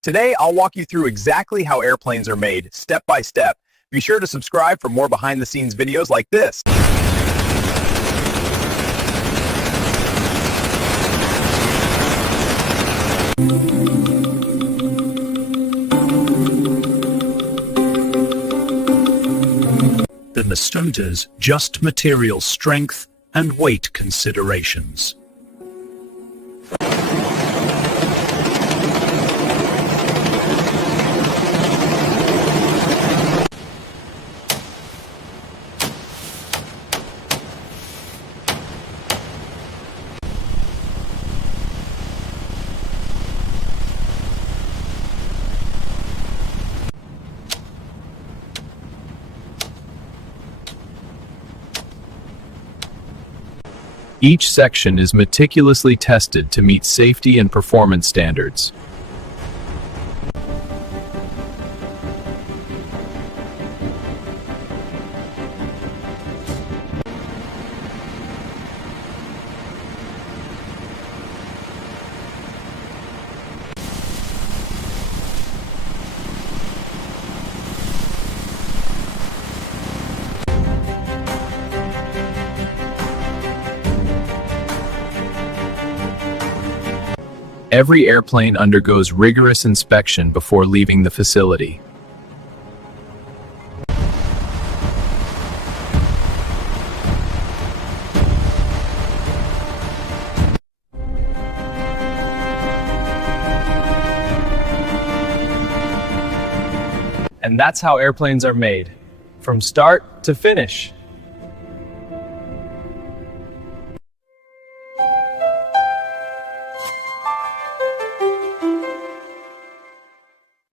Today, I'll walk you through exactly how airplanes are made, step by step. Be sure to subscribe for more behind-the-scenes videos like this. The Mastota's just material strength and weight considerations. Each section is meticulously tested to meet safety and performance standards. Every airplane undergoes rigorous inspection before leaving the facility. And that's how airplanes are made, from start to finish.